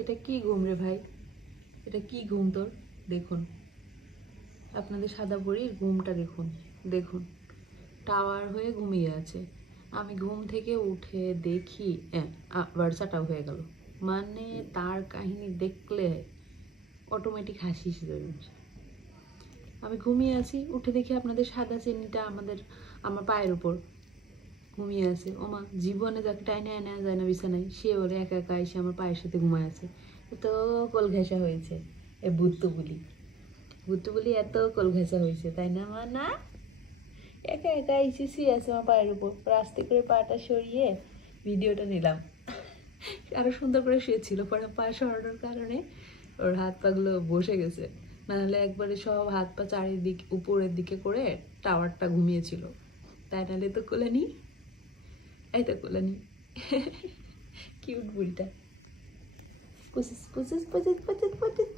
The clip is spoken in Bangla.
এটা কি ঘুম রে ভাই? এটা কি ঘুম তোর? দেখুন আপনাদের সাদা পরীর ঘুমটা দেখুন। দেখুন টাওয়ার হয়ে ঘুমিয়ে আছে। আমি ঘুম থেকে উঠে দেখি বার্সাটাও হয়ে গেল। মানে তার কাহিনী দেখলে অটোমেটিক হাসি এসে যাবে। আমি ঘুমিয়ে আছি, উঠে দেখি আপনাদের সাদা চেনিটা আমার পায়ের উপর ঘুমিয়ে আছে। ওমা, জীবনে যাকে টাইনে আনা যায় না বিছানায়, সে ওরে একা একা এসে আমার পায়ের সাথে ঘুমায় আছে। এত কোল ঘেঁষা হয়েছে এ ভুত্তুবুলি এত কোল ঘেঁষা হয়েছে, তাই না মা? না, একা একা এসে শুয়ে আছে আমার পায়ের উপর। আস্তে করে পাটা সরিয়ে ভিডিওটা নিলাম। আরো সুন্দর করে শুয়েছিল, পরে পা সরানোর কারণে ওর হাত পাগুলো বসে গেছে। নাহলে একবারে সব হাত পা চারিদিক উপরের দিকে করে টাওয়ারটা ঘুমিয়েছিল। তাই নাহলে তো কোলানি, এই তো কোলানি। কিউট বুড়িটা। পুচিস পুচিস পুচিস পুচিস পুচিস